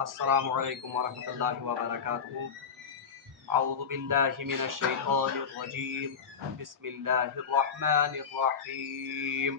السلام علیکم ورحمۃ اللہ وبرکاتہ۔ اعوذ باللہ من الشیطان الرجیم، بسم اللہ الرحمن الرحیم۔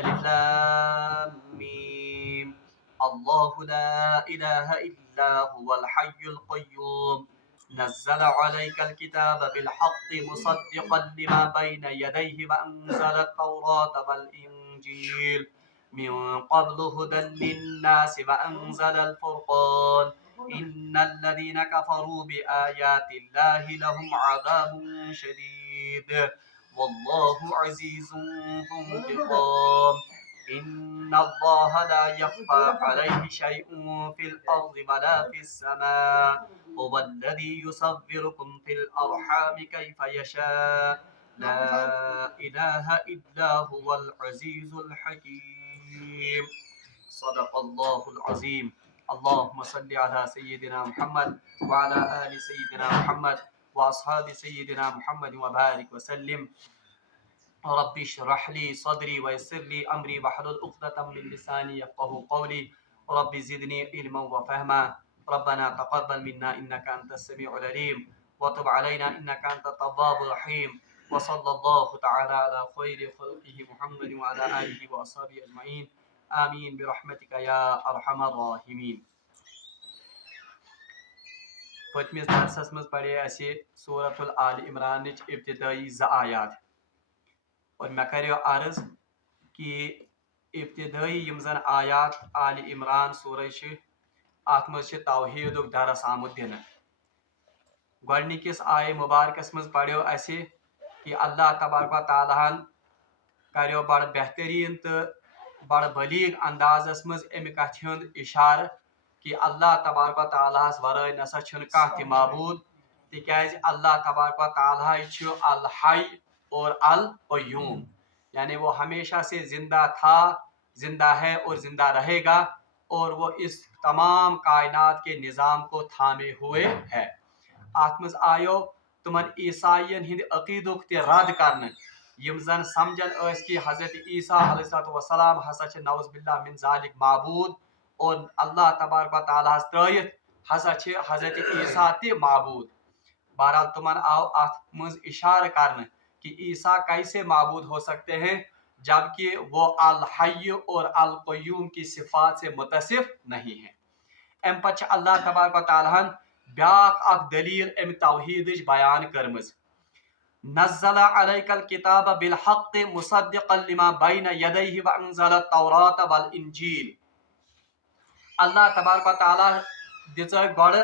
الف لام میم، اللہ لا الہ الا هو الحی القیوم، نزل علیک الکتاب بالحق مصدقا لما بین یدیہ وانزل التوراة والانجیل من قبل هدى للناس وأنزل الفرقان إن الذين كفروا بآيات الله لهم عذاب شديد والله عزيز ذو انتقام إن الله لا يخفى عليه شيء في الأرض ولا في السماء هو الذي يصوركم في الأرحام كيف يشاء لا إله إلا هو العزيز الحكيم۔ صدق اللہ العظیم۔ اللہم صلی علی سیدنا محمد وعلی آل سیدنا محمد واصحاب سیدنا محمد وبارک وسلم۔ رب اشرح لی صدری ویسر لی امری واحلل عقدۃ من لسانی یفقهوا قولی رب زدنی علما وفہما۔ ربنا تقبل منا انک انت السمیع العلیم وتب علینا انک انت التواب الرحیم، وصلی اللہ تعالی علی خیر خلقہ محمد وعلی آلہ واصحابہ اجمعین، آمین برحمتک یا ارحم الراحمین۔ پتمس درسس مز پڑے اسی سورۃ الآل عمران ابتدائی آیات، اور میں کریو عرض کہ ابتدائی یم زن آیات آل عمران سورہ ات مز توحید درس آمت دن۔ گۄڈنِکِس آیہ مبارکس مز پڑھو اسی کہ اللہ تبارک و تعالیٰ کریو بڑ بہترین تو بڑ بلیغ اندازس مز امہ کتھ ہند اشارہ کہ اللہ تبارک و تعالیٰ ورائے نسا چھن کانٛہہ تہِ معبود، تکیاز اللہ تبارک و تعالیٰ چھ الحی اور القیوم، یعنی وہ ہمیشہ سے زندہ تھا، زندہ ہے اور زندہ رہے گا، اور وہ اس تمام کائنات کے نظام کو تھامے ہوئے ہے۔ ات مز آیو تمن عیسائین ہند عقیدک تہ رد کرنے، یم زن سمجھن اس کہ حضرت عیسیٰ علیہ السلام ہسا چھ نعوذ باللہ من ذالک معبود، اور اللہ تبارک و تعالیٰ ترائیت ہسا چھ حضرت عیسیٰ تہ معبود۔ بہرحال تمن آو ات مز اشارہ کرنے کہ عیسیٰ کیسے معبود ہو سکتے ہیں جبکہ وہ الحی اور القیوم کی صفات سے متصف نہیں ہیں۔ ام پتہ اللہ تبارک و تعالیٰ بیاکھ اخ دلیل ام توحید بیان کرمز، نزل علیک الکتاب بالحق مصدقا لما بین یدیہ وانزل التوراة والانجیل۔ اللہ تبارک و تعالیٰ دژ گوڑ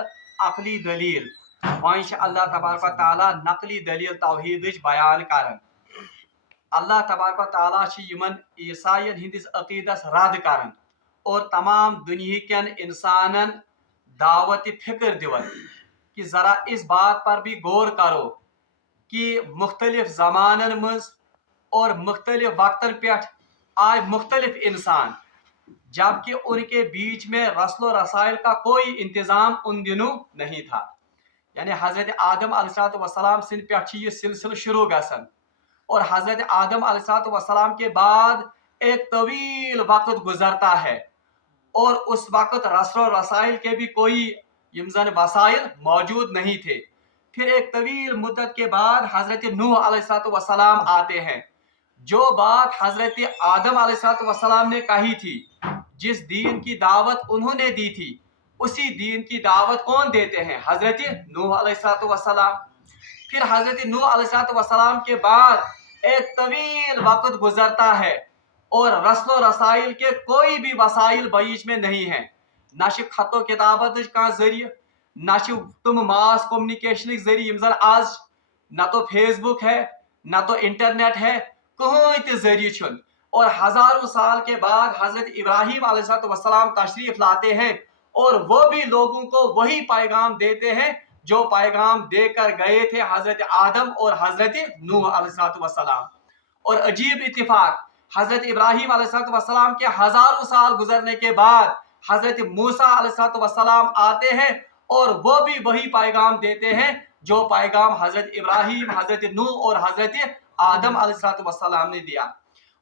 عقلی دلیل، وۄنۍ چھ اللہ تبارک و تعالیٰ نقلی دلیل توحید بیان کران۔ اللہ تبارک و تعالیٰ چھ یمن عیسائین ہندس عقیدس رد کران اور تمام دنیا کین انسانن دعوت فکر دیوان کہ ذرا اس بات پر بھی غور کرو کہ مختلف زمانن مز اور مختلف وقتن پیٹھ آئے مختلف انسان، جبکہ ان کے بیچ میں رسل و رسائل کا کوئی انتظام ان دنوں نہیں تھا۔ یعنی حضرت آدم علیہ السلام سن پیٹھ یہ سلسلہ شروع گژھان، اور حضرت آدم علیہ السلام کے بعد ایک طویل وقت گزرتا ہے، اور اس وقت رسل و رسائل کے بھی کوئی یم زن وسائل موجود نہیں تھے۔ پھر ایک طویل مدت کے بعد حضرت نوح علیہ السلام آتے ہیں۔ جو بات حضرت آدم علیہ السلام نے کہی تھی، جس دین کی دعوت انہوں نے دی تھی، اسی دین کی دعوت کون دیتے ہیں؟ حضرت نوح علیہ السلام۔ پھر حضرت نوح علیہ السلام کے بعد ایک طویل وقت گزرتا ہے، اور رسل و رسائل کے کوئی بھی وسائل بیچ میں نہیں ہیں، نہ خط و کتابت کا ذریعہ، نہ تم ماس کومنیکیشن ذریعہ یم زن آج نہ تو فیس بک ہے نہ تو انٹرنیٹ ہے، کہیں تہ ذریعہ چھن۔ اور ہزاروں سال کے بعد حضرت ابراہیم علیہ السلام تشریف لاتے ہیں، اور وہ بھی لوگوں کو وہی پیغام دیتے ہیں جو پیغام دے کر گئے تھے حضرت آدم اور حضرت نوح علیہ السلام۔ اور عجیب اتفاق، حضرت ابراہیم علیہ السلام کے ہزاروں سال گزرنے کے بعد حضرت موسیٰ علیہ السلام آتے ہیں، اور وہ بھی وہی پیغام دیتے ہیں جو پیغام حضرت ابراہیم، حضرت نوح اور حضرت آدم علیہ السلام نے دیا۔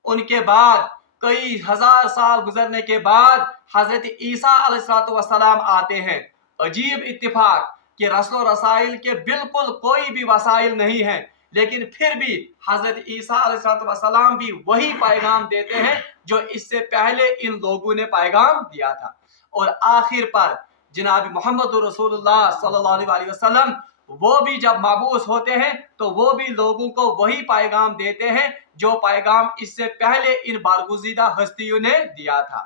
ان کے بعد कई हजार साल गुजरने के बाद हजरत ईसा अलैहिस्सलाम आते हैं। अजीब इत्तेफाक कि रस्ल रसाइल के बिल्कुल कोई भी वसाइल नहीं है, लेकिन फिर भी हजरत ईसा अलैहिस्सलाम भी वही पैगाम देते हैं जो इससे पहले इन लोगों ने पैगाम दिया था। और आखिर पर जनाब मोहम्मद रसूलुल्लाह सल्लल्लाहु अलैहि वसल्लम वो भी जब मबूस होते हैं तो वो भी लोगों को वही पैगाम देते हैं जो पैगाम इससे पहले इन बरगुज़ीदा हस्तियों ने दिया था।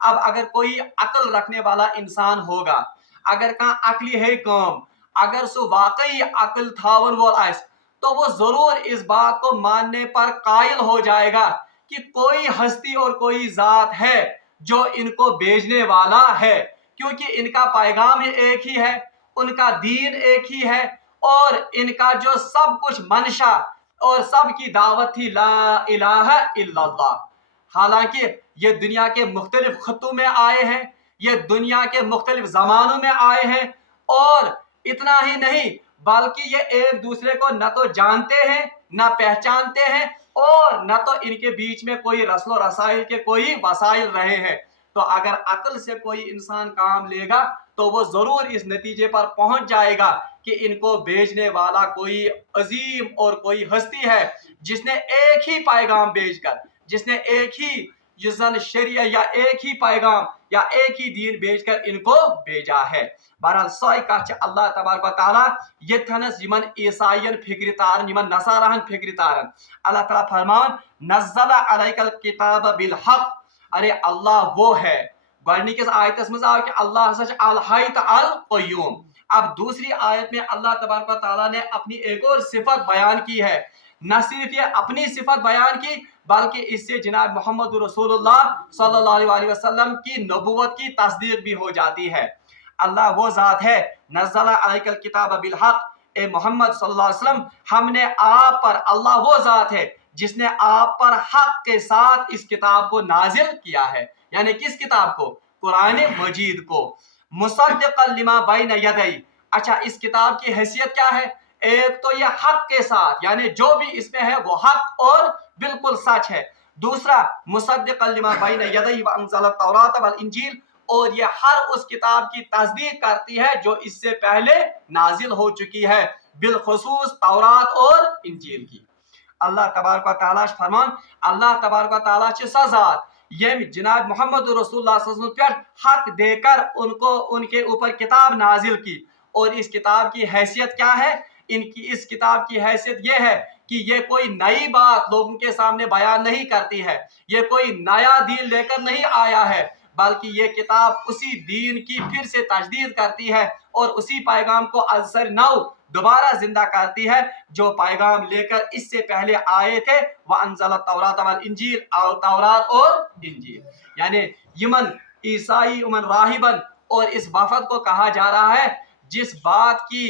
अब अगर कोई अक्ल रखने वाला इंसान होगा, अगर कहाँ अक्ली है कौम, अगर सो वाकई अक्ल थावन वो आइस, तो वो जरूर इस बात को मानने पर कायल हो जाएगा कि कोई हस्ती और कोई जात है जो इनको भेजने वाला है, क्योंकि इनका पैगाम एक ही है, उनका दीन एक ही है, और इनका जो सब कुछ मंशा और सबकी दावत थी ला इलाहा इल्लल्लाह। हालांकि ये दुनिया के मुख्तलिफ खत्तों में आए हैं, ये दुनिया के मुख्तलिफ जमानों में आए हैं, और इतना ही नहीं बल्कि ये एक दूसरे को न तो जानते हैं न पहचानते हैं, और न तो इनके बीच में कोई रस्ल रसाइल के कोई वसाइल रहे हैं। तो अगर अक्ल से कोई इंसान काम लेगा तो वो जरूर इस नतीजे पर पहुंच जाएगा कि इनको भेजने वाला कोई अजीम और कोई हस्ती है जिसने एक ही पैगाम भेजकर, जिसने एक ही युज़न शरिया या एक ही पैगाम या एक ही दीन भेजकर इनको भेजा है। बहरहाल सोई कह अल्लाह तबारक व तआला यथनस यमन ईसायन फिक्र तारन यमन नसारहन फिक्र तारन। अल्लाह ताला फरमान नज़्ज़ल अलैकल किताब बिल हक। अरे अल्लाह वो है, गोडनिकिस आयतस में आओ कि अल्लाह सच अल हय अल क़य्यूम। अब दूसरी आयत में अल्लाह तबारक व तआला ने अपनी एक और सिफत बयान की है। न सिर्फ ये अपनी सिफत बयान की बल्कि इससे जनाब मोहम्मद रसूलुल्लाह सल्लल्लाहु अलैहि वसल्लम की नबुवत की तस्दीक भी हो जाती है। अल्लाह वो ज़ात है नज़्ज़ल अलैकल किताब बिल हक। ए मोहम्मद सल्लल्लाहु अलैहि वसल्लम हमने आप पर, अल्लाह वो ज़ात है जिसने आप पर हक के साथ इस किताब को नाजिल किया है। यानी किस किताब को? कुरान मजीद को। मुसद्दिक़न लिमा बैन यदै। अच्छा, इस किताब की हैसियत क्या है? एक तो ये हक के साथ, यानी जो भी इसमें है वो हक और बिल्कुल सच है। दूसरा मुसद्दिक़न लिमा बैन यदै व अंज़ल तौरात वल इंजील, और ये हर उस किताब की तस्दीक करती है जो इससे पहले नाजिल हो चुकी है, बिलखुसूस तौरात और इंजील की। अल्लाह तबारक व तआला फरमान, अल्लाह तबारक व तआला च सजात ये जनाब मोहम्मद रसूलुल्लाह सल्लल्लाहु अलैहि वसल्लम पर हक देकर उनको उनके ऊपर किताब नाजिल की। और इस किताब की हैसियत क्या है? इनकी इस किताब की हैसियत ये है कि ये कोई नई बात लोगों के सामने बयान नहीं करती है, ये कोई नया दीन लेकर नहीं आया है, बल्कि ये किताब उसी दीन की फिर से तजदीद करती है और उसी पैगाम को अज़सर नौ दोबारा जिंदा करती है जो पैगाम लेकर इससे पहले आए थे। वह अंज़ल तौरात वल इंजील, और तौरात और इंजील, यानी यमन ईसाई उमन राहिबन। और इस वफद को कहा जा रहा है जिस बात की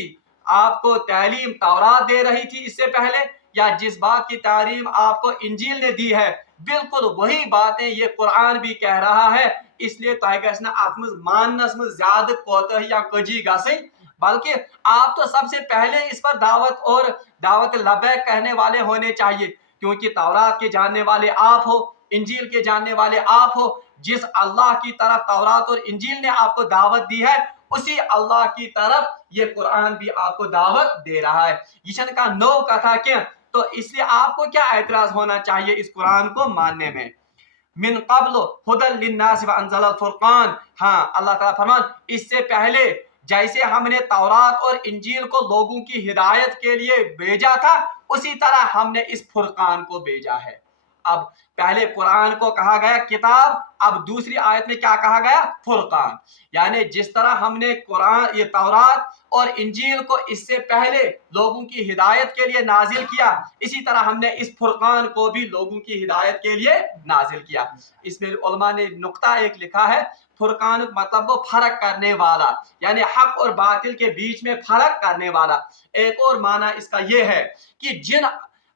आपको तालीम तौरात दे रही थी इससे पहले, या जिस बात की तालीम आपको इंजील ने दी है, बिल्कुल वही बातें ये कुरान भी कह रहा है। इसलिए मानस में ज्यादा कोताही या कजी गई, बल्कि आप तो सबसे पहले इस पर दावत लबैक कहने वाले होने चाहिए, क्योंकि तौरात के जानने वाले आप हो, इंजील के जानने वाले आप हो। जिस अल्लाह की तरफ तौरात और इंजील ने आपको दावत दी है, उसी अल्लाह की तरफ ये कुरान भी आपको दावत दे रहा है। यशन का नो कथा क्या, तो इसलिए आपको क्या एतराज होना चाहिए इस कुरान को मानने में? मिन क़ब्ल हुदल लिन्नास व अंज़ल फुरक़ान। हाँ, अल्लाह ताला फरमान इससे पहले जैसे हमने तौरात और इंजील को लोगों की हिदायत के लिए भेजा था, उसी तरह हमने इस फुरकान को भेजा है। अब पहले कुरान को कहा गया किताब, अब दूसरी आयत में क्या कहा गया? फुरकान। यानी जिस तरह हमने कुरान, ये तौरात और इंजील को इससे पहले लोगों की हिदायत के लिए नाजिल किया, इसी तरह हमने इस फुरकान को भी लोगों की हिदायत के लिए नाजिल किया। इसमें उलमा ने नुक्ता एक लिखा है, फुरकान मतलब वो फर्क करने वाला, यानी हक और बातिल के बीच में फर्क करने वाला। एक और माना इसका यह है कि जिन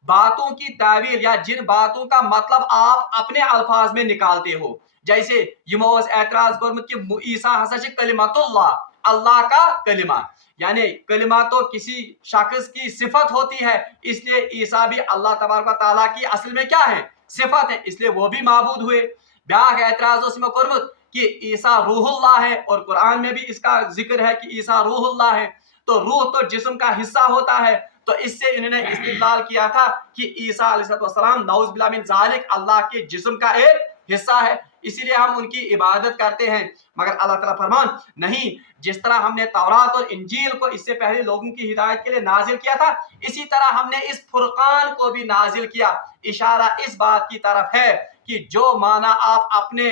बातों की तावील या जिन बातों का मतलब आप अपने अल्फाज में निकालते हो, जैसे यमोस एतराज कोरमत कि ईसा हसा कलिमतुल्लाह, अल्लाह का कलिमा, यानी कलिमा तो किसी शख्स की सिफत होती है, इसलिए ईसा भी अल्लाह तबारक व तआला की असल में क्या है? सिफत है, इसलिए वो भी माबूद हुए। ब्याक एतराज उसमें कुर्बत कि ईसा रूहुल्लाह है, और कुरान में भी इसका जिक्र है कि ईसा रूहुल्लाह है। तो रूह तो जिस्म का हिस्सा होता है, तो इससे इन्होंने इस्तिदलाल किया था कि ईसा अलैहिस्सलाम नऊज़ बिल्लाह मिन ज़ालिक अल्लाह के जिस्म का एक हिस्सा है, इसीलिए हम उनकी इबादत करते हैं। मगर अल्लाह ताला फरमान नहीं, जिस तरह हमने तौरात और इंजील को इससे पहले लोगों की हिदायत के लिए नाजिल किया था, इसी तरह हमने इस फुरकान को भी नाजिल किया। इशारा इस बात की तरफ है कि जो माना आप अपने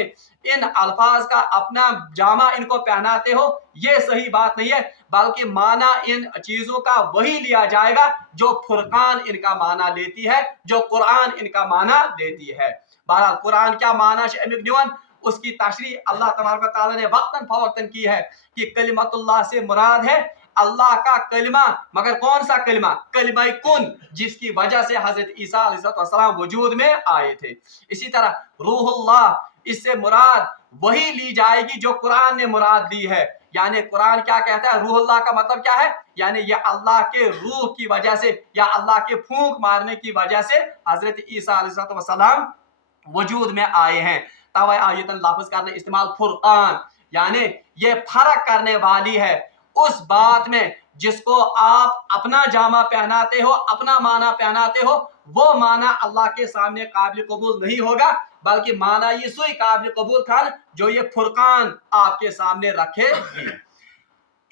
इन अल्फाज का अपना जामा इनको पहनाते हो, ये सही बात नहीं है, बल्कि माना इन चीजों का वही लिया जाएगा जो फुरकान इनका माना लेती है, जो कुरान इनका माना लेती है। बहरहाल कुरान क्या माना अमिक निवन, उसकी तशरी अल्लाह तबारक व तआला ने वक्तन फवक्तन की है कि कलिमतुल्लाह से मुराद है अल्लाह का कलिमा। मगर कौन सा कलिमा? कलिमा कुन, जिसकी वजह से हजरत ईसा अलैहिस्सलाम वजूद में आए थे। इसी तरह रूहुल्लाह, इससे मुराद वही ली जाएगी जो कुरान ने मुराद ली है। यानी कुरान क्या कहता है? रूहुल्लाह का मतलब क्या है? यानी ये अल्लाह के रूह की वजह से या अल्लाह के फूंक मारने की वजह से हजरत ईसा अलैहिस्सलाम वजूद में आए हैं। तब आयतन लफ्ज करने इस्तेमाल फुरकान, यानी ये फर्क करने वाली है उस बात में जिसको आप अपना जामा पहनाते हो, अपना माना पहनाते हो, वो माना अल्लाह के सामने काबिल कबूल नहीं होगा, बल्कि माना ये सोई काबिल कबूल था जो ये फुरकान आपके सामने रखे।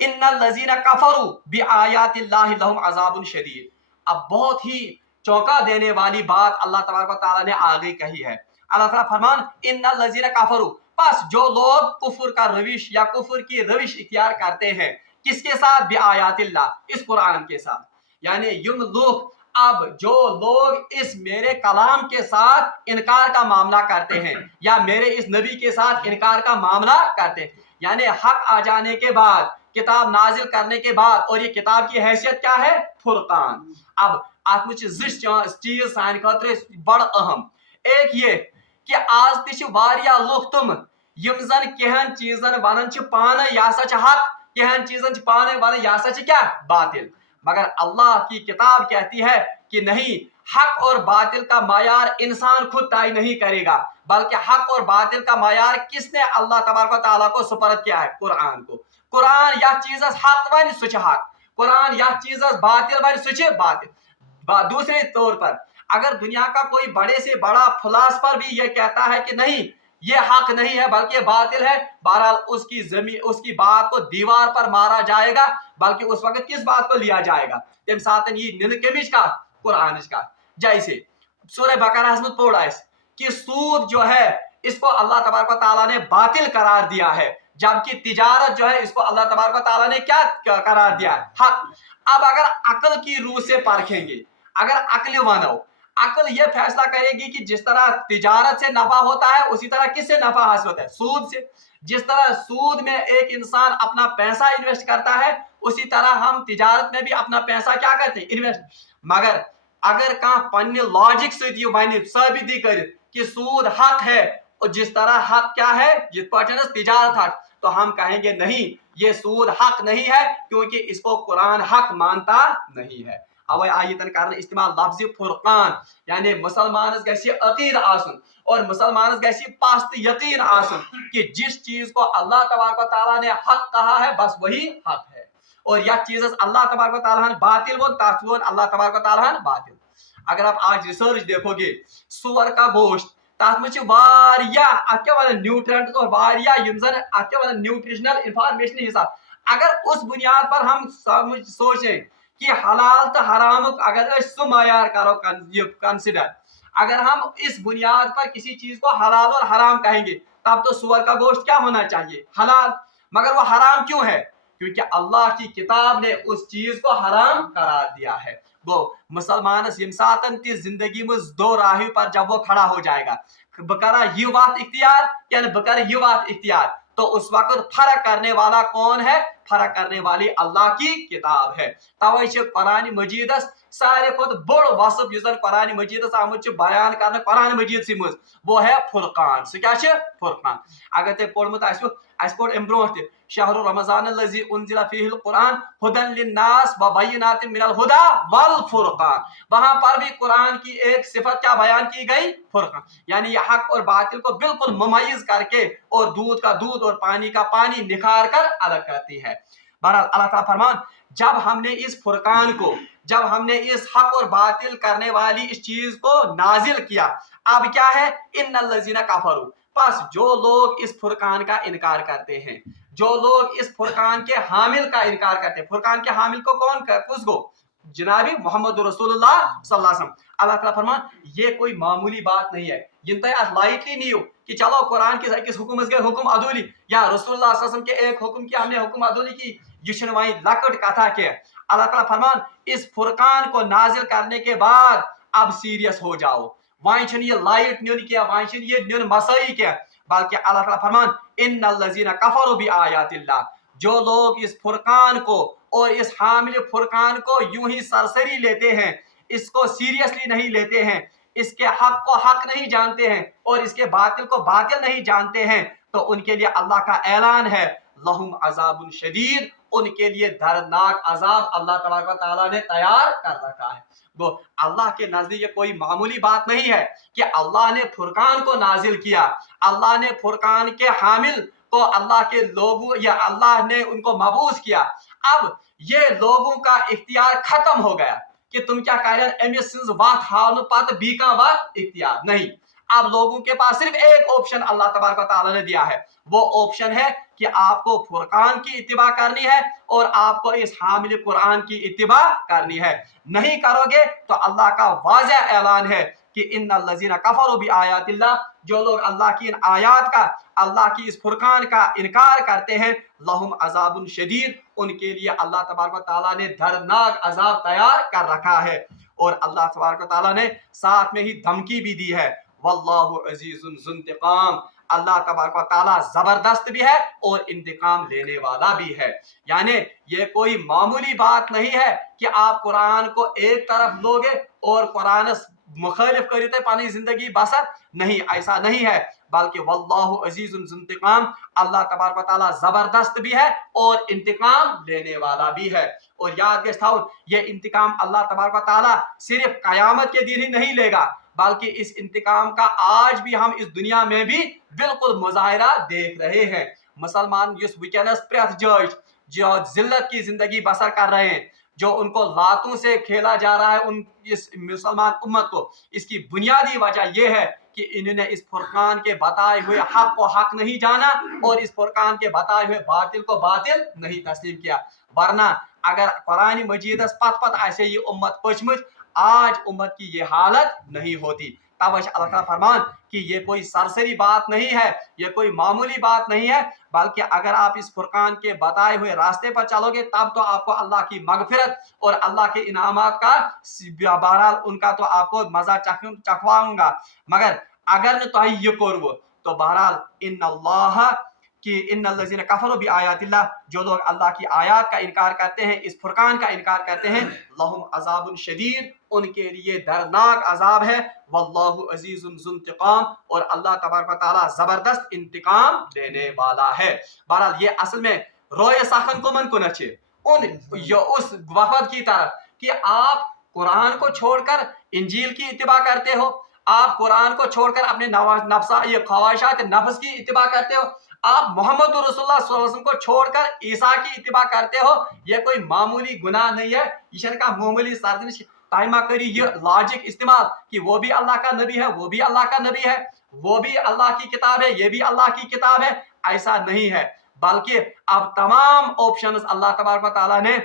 इन्नल लज़ीना कफरू बिआयातिल्लाहि लहुम अज़ाबुन शदीद। अब बहुत ही चौंका देने वाली बात अल्लाह तबारक व तआला ने आगे कही है। अल्लाह ताला फरमान इन्नल लज़ीना कफरू, बस जो लोग कुफ्र का रविश या कुफ्र की रविश इख्तियार करते हैं, किसके साथ? बिआयातिल्लाह, इस कुरान के साथ। यानी युम लोग, अब जो लोग इस मेरे कलाम के साथ इनकार का मामला करते हैं या मेरे इस नबी के साथ इनकार का मामला करते हैं, यानी हक आ जाने के बाद, किताब नाजिल करने के बाद, और ये किताब की हैसियत क्या है? फुरकान। अब आप मुझे चीज सान खतर बड़ अहम एक ये कि आज तिश वारिया लोग तुम यम जन केहन चीजन वनन छ पाने या सच हक, केहन चीजन छ पाने वनन या सच क्या? बातिल। मगर अल्लाह की किताब कहती है कि नहीं, हक और बातिल का मायार इंसान खुद तय नहीं करेगा, बल्कि हक और बातिल का मायार किसने? अल्लाह तबारक व तआला को सुपर्द किया है, कुरान को। कुरान या चीज हक वन सुच हक, कुरान या चीज बातिल वन सुच बातिल। दूसरे तौर पर अगर दुनिया का कोई बड़े से बड़ा फिलासफर भी ये कहता है कि नहीं ये हक नहीं है बल्कि बातिल है, बहरहाल उसकी जमीन उसकी बात को दीवार पर मारा जाएगा, बल्कि उस वक्त किस बात को लिया जाएगा? तम साथ का कुरान का। जैसे सूरह बकरा में पढ़ा है कि सूद जो है इसको अल्लाह तबारक व तआला ने बातिल करार दिया है, जबकि तिजारत जो है इसको अल्लाह तबारक व तआला ने क्या करार दिया है? हक। अब अगर अक्ल की रूह से परखेंगे, अगर अक्ल मानो, अक्ल ये फैसला करेगी कि जिस तरह तिजारत से नफा होता है उसी तरह किससे नफा हासिल होता है? सूद से। जिस तरह सूद में एक इंसान अपना पैसा इन्वेस्ट करता है, उसी तरह हम तिजारत में भी अपना पैसा क्या करते हैं? इन्वेस्ट। मगर अगर कहां पन्ने लॉजिक से साबित कर कि सूद हक है, और जिस तरह हक क्या है, जिस पर तिजारत हक, तो हम कहेंगे नहीं, ये सूद हक नहीं है, क्योंकि इसको कुरान हक मानता नहीं है। अवै आयतन कारण इस्तेमाल लफ्ज़ फुरकान, यानी मुसलमानस गछि अकीद आसन और मुसलमानस गछि पास्त यकीन आसन कि जिस चीज को अल्लाह तबारक व तआला ने हक कहा है बस वही हक है, और यह चीज अल्लाह तबारक व तआला ने बातिल वो तातवन अल्लाह तबारक व तआला ने बातिल। अगर आप आज रिसर्च देखोगे सुअर का गोश्त, तथ में न्यूट्रिएंट्स और न्यूट्रिशनल इंफॉर्मेशन हिसाब, अगर उस बुनियाद पर हम सोचें कि हलाल तो हराम अगर सु मायार करो कंसिडर, अगर हम इस बुनियाद पर किसी चीज को हलाल और हराम कहेंगे, तब तो सुअर का गोश्त क्या होना चाहिए? हलाल। मगर वो हराम क्यों है? क्योंकि अल्लाह की किताब ने उस चीज को हराम करार दिया है। वो मुसलमान यमसातन की जिंदगी में दो राह पर जब वो खड़ा हो जाएगा, बकरा ये बात इख्तियार या बकरा ये बात इख्तियार, तो उस वक्त फर्क करने वाला कौन है? فرق کرنے والی اللہ کی کتاب ہے. توے چھ قرآن مجیدس سارے کھت بوڑ وصف یس زن قرآن مجیدس آمت بیان کرنے قرآن مجید سی مز وہ ہے فرقان. سہ کیا فرقان. اگر تہ پورمت آسو اس پور ام برونٹ تہ شہر رمضان الذی انزل فیہ القرآن ھدی للناس وبینات من الہدی والفرقان. وہاں پر بھی قرآن کی ایک صفت کیا بیان کی گئی؟ فرقان. یعنی یہ حق اور باطل کو بالکل ممیز کر کے اور دودھ کا دودھ اور پانی کا پانی نکھار کر الگ کرتی ہے. بہرحال اللہ تعالیٰ فرمان جب ہم نے اس فرقان کو جب ہم نے اس حق اور باطل کرنے والی اس چیز کو نازل کیا اب کیا ہے ان الذین کفروا پس جو لوگ اس فرقان کا انکار کرتے ہیں جو لوگ اس فرقان کے حامل کا انکار کرتے ہیں. فرقان کے حامل کو کون کس کو؟ جناب محمد رسول اللہ صلی اللہ علیہ وسلم. اللہ تعالیٰ فرمان یہ کوئی معمولی بات نہیں ہے ین تہ لائٹلی نیو کہ چلو قرآن کس اکس حکم گئے حکم عدولی یا رسول اللہ صلی اللہ علیہ وسلم کے ایک حکم کی ہم نے حکم عدولی کی. یہ وہیں لکٹ کتھا کی. اللہ تعالیٰ فرمان اس فرقان کو نازل کرنے کے بعد اب سیریس ہو جاؤ. وہیں چھن یہ لائٹ نیون کیا وہیں چھن یہ نیون مسائی کیا بلکہ اللہ تعالیٰ فرمان ان الذین کفروا بآیات اللہ جو لوگ اس فرقان کو اور اس حامل فرقان کو یوں ہی سرسری لیتے ہیں اس کو سیریسلی نہیں لیتے ہیں اس کے حق کو حق نہیں جانتے ہیں اور اس کے باطل کو باطل نہیں جانتے ہیں تو ان کے لیے اللہ کا اعلان ہے لہم عذاب شدید ان کے لیے دردناک عذاب اللہ تبارک و تعالیٰ نے تیار کر رکھا ہے. وہ اللہ کے نزدیک یہ کوئی معمولی بات نہیں ہے کہ اللہ نے فرقان کو نازل کیا اللہ نے فرقان کے حامل کو اللہ کے لوگوں یا اللہ نے ان کو مبعوث کیا. اب یہ لوگوں کا اختیار ختم ہو گیا کہ تم کیا کہہ رہے ہیں امس سنز وات ہاؤ پتہ بی کا وات اختیار نہیں. اب لوگوں کے پاس صرف ایک آپشن اللہ تبارک و تعالیٰ نے دیا ہے وہ آپشن ہے کہ آپ کو فرقان کی اتباع کرنی ہے اور آپ کو اس حامل قرآن کی اتباع کرنی ہے. نہیں کرو گے تو اللہ کا واضح اعلان ہے کہ ان الذین کفروا بآیات اللہ جو لوگ اللہ کی ان آیات کا اللہ کی اس فرقان کا انکار کرتے ہیں لہم عذاب شدید ان کے لیے اللہ تبارک و تعالیٰ نے دردناک عذاب تیار کر رکھا ہے. اور اللہ تبارک و تعالیٰ نے ساتھ میں ہی دھمکی بھی دی ہے واللہ عزیز ذو انتقام اللہ تبارک و تعالیٰ زبردست بھی ہے اور انتقام لینے والا بھی ہے. یعنی یہ کوئی معمولی بات نہیں ہے کہ آپ قرآن کو ایک طرف لوگے اور قرآن مخالف کرتے پانی زندگی بسر نہیں ایسا نہیں ہے بلکہ واللہ عزیز ذو انتقام اللہ تبارک و تعالیٰ زبردست بھی ہے اور انتقام لینے والا بھی ہے. اور یاد گژھو یہ انتقام اللہ تبارک و تعالیٰ صرف قیامت کے دن ہی نہیں لے گا بلکہ اس انتقام کا آج بھی ہم اس دنیا میں بھی بالکل مظاہرہ دیکھ رہے ہیں. مسلمان جس وکنس پریت جائے جو ذلت کی زندگی بسر کر رہے ہیں جو ان کو لاتوں سے کھیلا جا رہا ہے ان اس مسلمان امت کو اس کی بنیادی وجہ یہ ہے کہ انہوں نے اس فرقان کے بتائے ہوئے حق کو حق نہیں جانا اور اس فرقان کے بتائے ہوئے باطل کو باطل نہیں تسلیم کیا. ورنہ اگر قرآن مجید پت پت ایسے یہ امت پچمت آج امت کی یہ حالت نہیں ہوتی. توجہ اللہ تعالیٰ فرمان کہ یہ کوئی سرسری بات نہیں ہے یہ کوئی معمولی بات نہیں ہے بلکہ اگر آپ اس فرقان کے بتائے ہوئے راستے پر چلو گے تب تو آپ کو اللہ کی مغفرت اور اللہ کے انعامات کا بہرحال ان کا تو آپ کو مزہ چکھواؤں گا. مگر اگر نہ تو یہ کرو تو بہرحال ان اللہ کہ ان الذین کفروا بآیات اللہ جو لوگ اللہ کی آیات کا انکار کرتے ہیں اس فرقان کا انکار کرتے ہیں لہم عذاب شدید ان کے لیے دردناک عذاب ہے واللہ عزیز ذو انتقام اور اللہ تبارک و تعالیٰ زبردست انتقام دینے والا ہے. بہرحال یہ اصل میں روئے سخن کو من کن اچھے ان اس وفد کی طرف کہ آپ قرآن کو چھوڑ کر انجیل کی اتباع کرتے ہو آپ قرآن کو چھوڑ کر اپنے یہ خواہشات نفس کی اتباع کرتے ہو آپ محمد رسول اللہ صلی اللہ علیہ وسلم کو چھوڑ کر عیسیٰ کی اتباع کرتے ہو یہ کوئی معمولی گناہ نہیں ہے یہ کا معمولی سرزنش ٹائمہ کری یہ لاجک استعمال کہ وہ بھی اللہ کا نبی ہے وہ بھی اللہ کا نبی ہے وہ بھی اللہ کی کتاب ہے یہ بھی اللہ کی کتاب ہے ایسا نہیں ہے بلکہ اب تمام آپشنز اللہ تبارک و تعالیٰ نے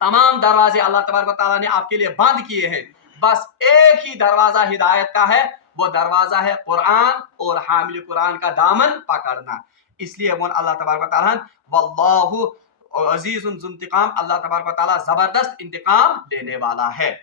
تمام دروازے اللہ تبارک و تعالیٰ نے آپ کے لیے بند کیے ہیں بس ایک ہی دروازہ ہدایت کا ہے وہ دروازہ ہے قرآن اور حامل قرآن کا دامن پکڑنا. اس لیے وہ اللہ تبارک و تعالیٰ واللہ عزیز ذو انتقام اللہ تبارک و تعالیٰ زبردست انتقام دینے والا ہے.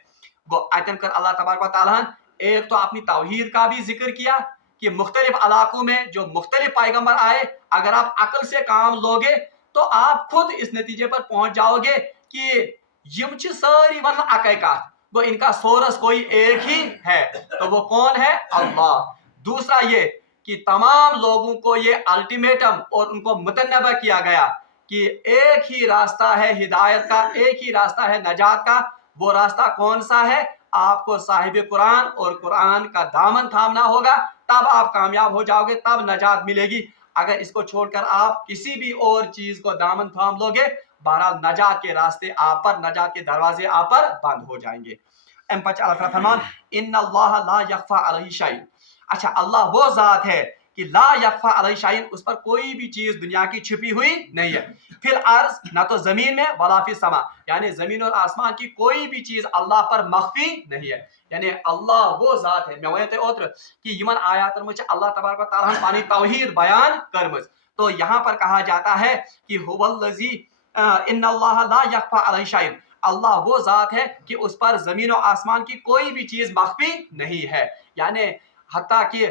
وہ آیتن کر اللہ تبارک و تعالیٰ ایک تو اپنی توحید کا بھی ذکر کیا کہ مختلف علاقوں میں جو مختلف پیغمبر آئے اگر آپ عقل سے کام لوگے तो आप खुद इस नतीजे पर पहुंच जाओगे कि यम छ सारी वन अकै कथ, वो इनका सोर्स कोई एक ही है, तो वो कौन है? अल्लाह। दूसरा ये कि तमाम लोगों को ये अल्टीमेटम और उनको मुतन्नबा किया गया कि एक ही रास्ता है हिदायत का, एक ही रास्ता है नजात का। वो रास्ता कौन सा है? आपको साहिब कुरान और कुरान का दामन थामना होगा, तब आप कामयाब हो जाओगे, तब नजात मिलेगी। अगर इसको छोड़कर आप किसी भी और चीज को दामन थाम लोगे, बहरहाल नजात के रास्ते आप पर, नजात के दरवाजे आप पर बंद हो जाएंगे। अल्लाह फरमान इन्नल्लाह ला यख्फा अलैहि शै'उन। अच्छा, अल्लाह वो जात है कि ला यख्फा अलैहि शै'उन, उस पर कोई भी चीज दुनिया की छिपी हुई नहीं है। फिर अर्ज, ना तो जमीन में, वला फिस समा, यानी जमीन और आसमान की कोई भी चीज अल्लाह पर मख्फी नहीं है। यानी अल्लाह वो जात है। मैं वही ओत्र कि यमन आयातन में अल्लाह तबारक व तआला पानी तौहीद बयान करमज, तो यहाँ पर कहा जाता है कि हुवल्लज़ी इन्नल्लाह ला यख्फा अलैहि शै'उन, अल्लाह वो जात है कि उस पर जमीन और आसमान की कोई भी चीज मख्फी नहीं है। यानी हत्ता कि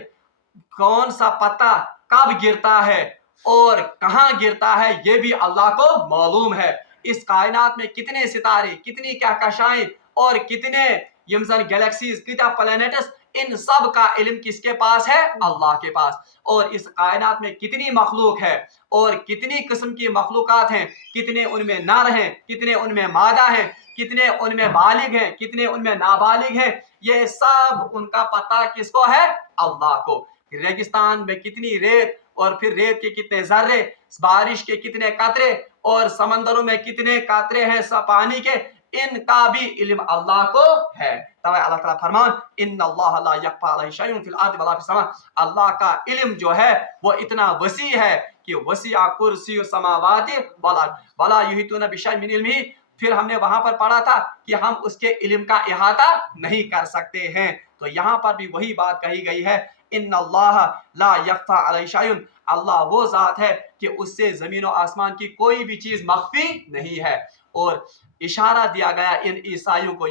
कौन सा पत्ता कब गिरता है और कहाँ गिरता है ये भी अल्लाह को मालूम है। इस कायनात में कितने सितारे, कितनी कहकशाएं और कितने यमसन गैलेक्सीज, कितना प्लैनेट्स, इन सब का इल्म किसके पास है? अल्लाह के पास। और इस कायनात में कितनी मखलूक है और कितनी किस्म की मखलूकात हैं, कितने उनमें नर हैं, कितने उनमें मादा हैं, कितने उनमें बालिग हैं, कितने उनमें नाबालिग हैं, ये सब उनका पता किसको है? अल्लाह को। रेगिस्तान में कितनी रेत और फिर रेत के कितने जर्रे, बारिश के कितने कतरे और समंदरों में कितने कतरे हैं पानी के, इनका भी इल्म अल्लाह को है। तब अल्लाह ताला फरमान इन्नल्लाह ला यख्फा अलैहि शै'उन फिल अर्दि वला फिस समा, अल्लाह का इल्म जो है वो इतना वसी है कि वसिअ कुर्सिय्यु समावाति वल अर्द वला युहीतूना बिशै'इन मिन इल्मिही। फिर हमने वहां पर पढ़ा था कि हम उसके इल्म का इहाता नहीं कर सकते हैं, तो यहाँ पर भी वही बात कही गई है, इन्नल्लाह ला यख्फा अलैहि शै'उन, अल्लाह वो जात है कि उससे जमीन और आसमान की कोई भी चीज मख्फी नहीं है। और इशारा दिया गया इन ईसाइयों को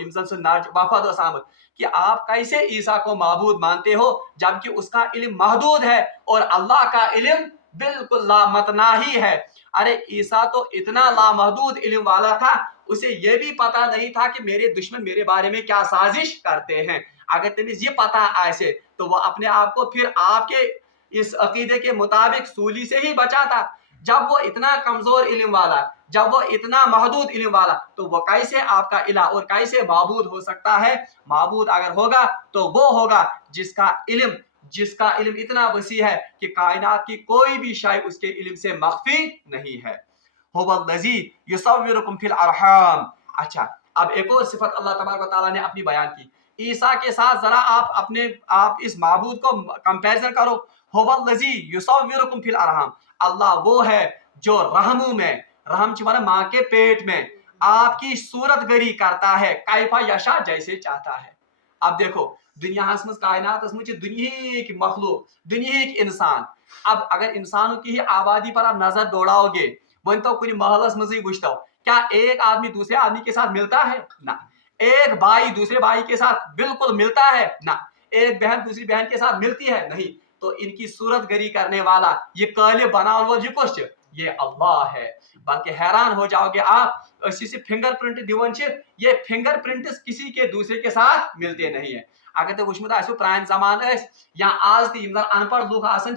वफाद कि आप कैसे ईसा को माबूद मानते हो जबकि उसका इल्म महदूद है और अल्लाह का इल्म बिल्कुल लामतनाही है। अरे ईसा तो इतना लामहदूद इल्म वाला था, उसे यह भी पता नहीं था कि मेरे दुश्मन मेरे बारे में क्या साजिश करते हैं। अगर तुम्हें ये पता ऐसे तो वह अपने आप को फिर आपके इस अकीदे के मुताबिक सूली से ही बचाता। जब वो इतना कमजोर इल्म वाला, जब वो इतना महदूद इल्म वाला, तो वो कैसे आपका इला और कैसे माबूद हो सकता है? माबूद अगर होगा तो वो होगा जिसका इल्म इतना वसी है कि कायनात की कोई भी शय उसके इल्म से मख्फी नहीं है। हुवल्लज़ी युसव्विरुकुम फिल अरहाम। अच्छा, अब एक और सिफत अल्लाह तबारक व तआला ने अपनी बयान की। ईसा के साथ जरा आप इस माबूद को कंपैरिजन करो। हुवल्लज़ी युसव्विरुकुम फिल अरहाम, अल्लाह वो है जो रहमों में, रहम माने माँ के पेट में, आपकी सूरत गरी करता है, कैफा यशा, जैसे चाहता है। अब देखो दुनिया कायनात दुनिया मखलूक, दुनिया इंसान, अब अगर इंसानों की ही आबादी पर आप नजर दौड़ाओगे, वन तो कुछ महलस मजी बुझता क्या एक आदमी दूसरे आदमी के साथ मिलता है? ना। एक भाई दूसरे भाई के साथ बिल्कुल मिलता है? ना। एक बहन दूसरी बहन के साथ मिलती है? नहीं। तो इनकी सूरत गरी करने वाला, ये काले बनाने वाला ये अल्लाह है। बल्कि हैरान हो जाओगे आप, फिंगरप्रिंट दिवन, ये फिंगरप्रिंट किसी के दूसरे के साथ मिलते नहीं है। अगर तो वुचमुत आसो प्रान जमान या आज तम अनपढ़ लूक आसन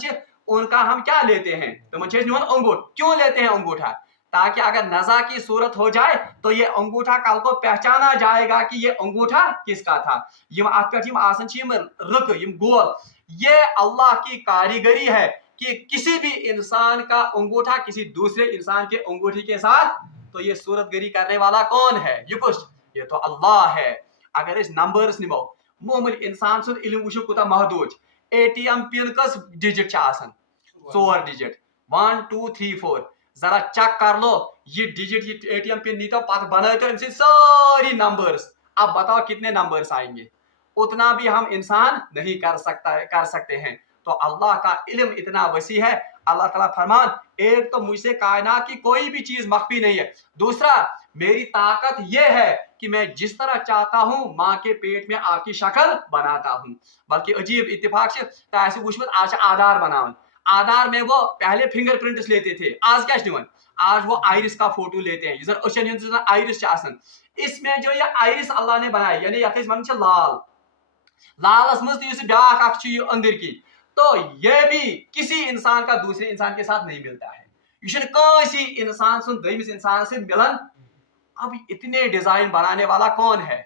उनका हम क्या लेते हैं? तो अंगूठ क्यों लेते हैं? अंगूठा, ताकि अगर नजा की सूरत हो जाए तो ये अंगूठा कल को पहचाना जाएगा कि ये अंगूठा किसका था। रुक गोल, ये अल्लाह की कारीगरी है कि किसी भी इंसान का अंगूठा किसी दूसरे इंसान के अंगूठी के साथ, तो ये सूरतगरी करने वाला कौन है? ये तो अल्लाह है। अगर इस नंबर्स निमो, मोमूल इंसान सुन इल्म वुचो कुता महदूद, एटीएम पिन कस डिजिट 4 डिजिट 1 2 3 4, जरा चेक कर लो ये डिजिट, ये एटीएम पिन नहीं तो पत बनाए तो इनसे सारी नंबर्स, अब बताओ कितने नंबर्स आएंगे? उतना भी हम इंसान नहीं कर सकते हैं। तो अल्लाह का इल्म इतना वसी है। अल्लाह ताला फरमान, एक तो मुझसे कायनात की कोई भी चीज मख्फी नहीं है, दूसरा मेरी ताकत यह है कि मैं जिस तरह चाहता हूं माँ के पेट में आपकी शक्ल बनाता हूं। बल्कि अजीब इत्तेफाक से वुचमुत आज आधार बनावन, आधार में वो पहले फिंगरप्रिंट्स लेते थे, आज क्या निवन, आज वो आयरिस का फोटो लेते हैं, जन अचन हंद आयरिस आसन। इसमें जो ये आयरिस अल्लाह ने बनाया, यानी यथ वन लाल, लालस मज ब्याख अंदर की, तो ये भी किसी इंसान का दूसरे इंसान के साथ नहीं मिलता है, यह इंसान सुन दमिस इंसान से मिलन। अब इतने डिजाइन बनाने वाला कौन है?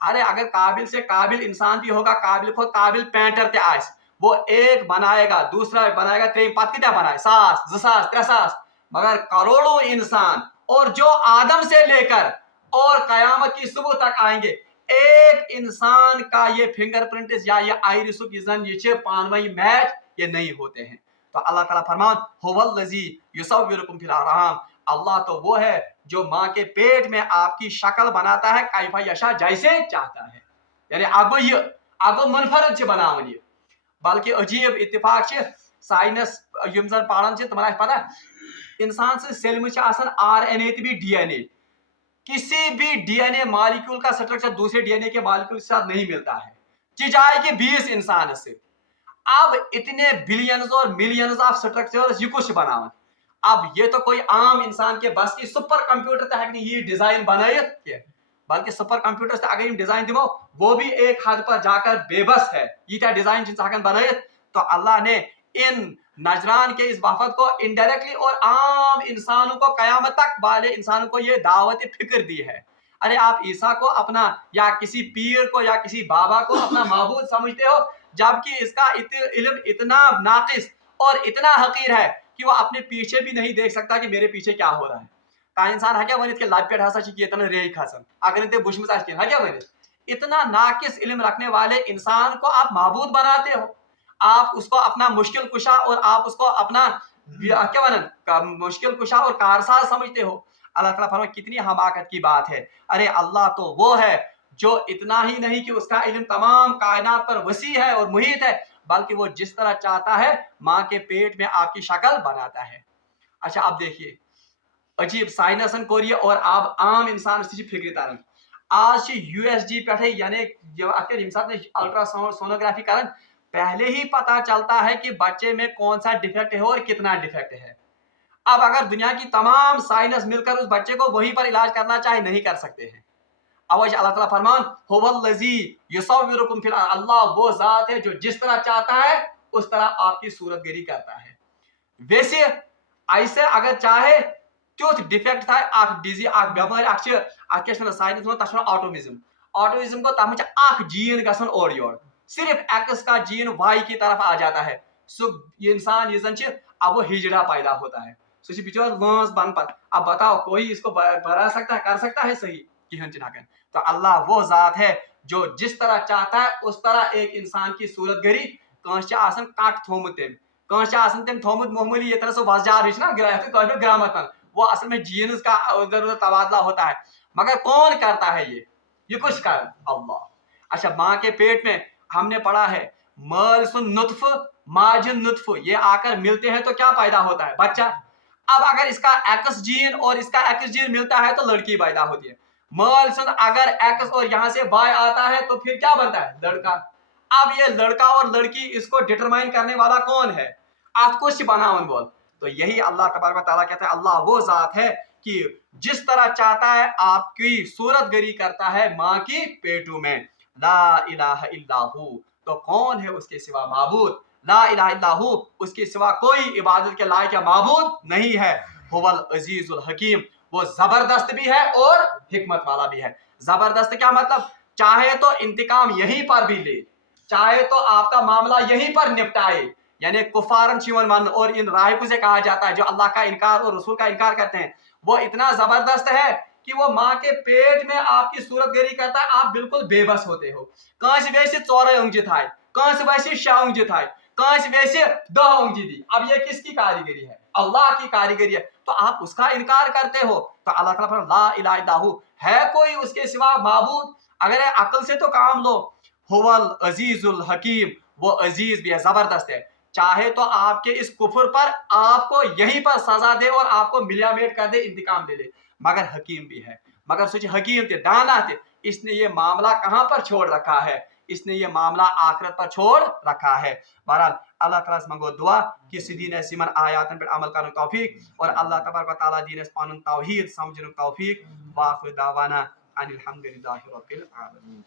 अरे अगर काबिल से काबिल इंसान भी होगा, काबिल को काबिल पेंटर ते आस, वो एक बनाएगा, दूसरा बनाएगा, त्रेम पत क्या बनाए 1,000 2,000 3,000, मगर करोड़ों इंसान, और जो आदम से लेकर और कयामत की सुबह तक आएंगे, एक इंसान का ये फिंगरप्रिंट या ये आइरिस ये पानवई मैच ये नहीं होते हैं। तो अल्लाह ताला फरमान हुवल्लज़ी युसव्विरुकुम फिल अरहाम, अल्लाह तो वो है जो माँ के पेट में आपकी शक्ल बनाता है कैफा यशा, जैसे चाहता है, यानी आगो मुनफरद से बनावन ये। बल्कि अजीब इत्तेफाक साइंस यम जन पढ़ान तमन पता इंसान से सेल RNA भी DNA, किसी भी DNA मॉलिक्यूल का स्ट्रक्चर दूसरे DNA के मॉलिक्यूल के साथ नहीं मिलता है, चिजाए कि 20 इंसान से। अब इतने बिलियंस और मिलियंस ऑफ स्ट्रक्चर्स ये कुछ बनावन, अब ये तो कोई आम इंसान के बस की सुपर कंप्यूटर तक ये डिजाइन बनायत के, बल्कि सुपर कंप्यूटर से अगर डिजाइन दिवो वो भी एक हद पर जाकर बेबस है, ये क्या डिजाइन जिन बनायत। तो अल्लाह ने इन नजरान के इस वफद को इनडायरेक्टली और आम इंसानों को कयामत तक वाले इंसानों को ये दावत फिक्र दी है। अरे आप ईसा को अपना या किसी पीर को या किसी बाबा को अपना माबूद समझते हो, जबकि इसका इल्म इतना नाकिस और इतना हकीर है कि वो अपने पीछे भी नहीं देख सकता कि मेरे पीछे क्या हो रहा है। का इंसान है क्या वन के लाभ पे हसा चाहिए रे खसन अगर इतने बुश में है क्या वन, इतना नाकिस इल्म रखने वाले इंसान को आप माबूद बनाते हो, आप उसको अपना मुश्किल कुशा और आप उसको अपना क्या वन मुश्किल कुशा और कारसाज समझते हो। अल्लाह ताला फरमाए कितनी हमाकत की बात है। अरे अल्लाह तो वो है जो इतना ही नहीं कि उसका इल्म तमाम कायनात पर वसी है और मुहित है, बल्कि वो जिस तरह चाहता है माँ के पेट में आपकी शक्ल बनाता है। अच्छा अब देखिए अजीब साइंसन कोर और आप आम इंसान फिक्र तरन, आज USG पे यानी अल्ट्रासाउंड सोनोग्राफी करन, पहले ही पता चलता है कि बच्चे में कौन सा डिफेक्ट है और कितना डिफेक्ट है। अब अगर दुनिया की तमाम साइंस मिलकर उस बच्चे को वहीं पर इलाज करना चाहे नहीं कर सकते हैं। अल्लाह ताला फरमान हुवल्लज़ी युसव्विरुकुम फिल, अल्लाह वो जात है जो जिस तरह चाहता है उस तरह आपकी सूरतगिरी करता है। वैसे ऐसे अगर चाहे त्युथ डिफेक्ट था आख डिजी आख बेमारी आख साइंस में तक ऑटोमिज्म, ऑटोमिज्म को तम जीन गसन और योर, सिर्फ X का जीन Y की तरफ आ जाता है, सो इंसान ये जन अब वो हिजड़ा पैदा होता है, सो बिचार लांस बन पर। अब बताओ कोई इसको बना सकता है, कर सकता है सही किहन चिनाकन। तो अल्लाह वो जात है जो जिस तरह चाहता है उस तरह एक इंसान की सूरतगरी आसन कट थोमुत तम थोमुत मामूली ये तरह से वजार ना ग्रामर, वो असल में जीन्स का उधर उधर तबादला होता है, मगर कौन करता है ये कुछ कर अल्लाह। अच्छा माँ के पेट में हमने पढ़ा है मल सुन नुत्फ माजिन नुत्फ, ये आकर मिलते हैं तो क्या पैदा होता है, बच्चा। अब अगर इसका X जीन और इसका X जीन मिलता है तो लड़की पैदा होती है, मल सुन अगर X और यहाँ से Y आता है तो फिर क्या बनता है, लड़का। अब ये लड़का और लड़की इसको डिटरमाइन करने वाला कौन है, आप कुछ बनावन बोल। तो यही अल्लाह तबारक व तआला कहता है अल्लाह वो जात है कि जिस तरह चाहता है आपकी सूरतगरी करता है माँ की पेटू में। ला इलाहा इल्लाहु, तो कौन है उसके सिवा माबूद, ला इलाहा इल्लाहु, उसके सिवा कोई इबादत के लायक या माबूद नहीं है। हुवल अजीजुल हकीम, वो जबरदस्त भी है और हिकमत वाला भी है। जबरदस्त क्या मतलब, चाहे तो इंतकाम यहीं पर भी ले, चाहे तो आपका मामला यहीं पर निपटाए, यानी कुफारन शिवन मन और इन रायकों से कहा जाता है जो अल्लाह का इनकार और रसूल का इनकार करते हैं, वो इतना जबरदस्त है कि वो माँ के पेट में आपकी सूरतगरी करता है, आप बिल्कुल बेबस होते हो। कांस वैसे 14 अंगजी थाय, कांस वैसे 6 अंगजी थाय, कांस वैसे 10 अंगजी दी। अब ये किसकी कारीगरी है, अल्लाह की कारीगरी है, तो आप उसका इनकार करते हो। तो अल्लाह ताला फरमाता है ला इलाहा इल्लहु, है कोई उसके सिवा माबूद, अगर अकल से तो काम लो। हुवल अजीजुल हकीम, वो अजीज भी है, जबरदस्त है, चाहे तो आपके इस कुफर पर आपको यहीं पर सजा दे और आपको मिलियामेट कर दे, इंतकाम दे ले, मगर हकीम भी है। मगर सोचिए हकीम थे, दाना थे, इसने ये मामला कहां पर छोड़ रखा है, اس نے یہ معاملہ آخرت پر چھوڑ رکھا ہے. بہرحال اللہ تعالیٰ سے منگو دعا کہ سہ دین اس یمن آیاتن پر عمل کرن توفیق اور اللہ تبارک و تعالیٰ دین اس پانن توحید سمجھن توفیق. واخر دعوانا ان الحمد للہ رب العالمین.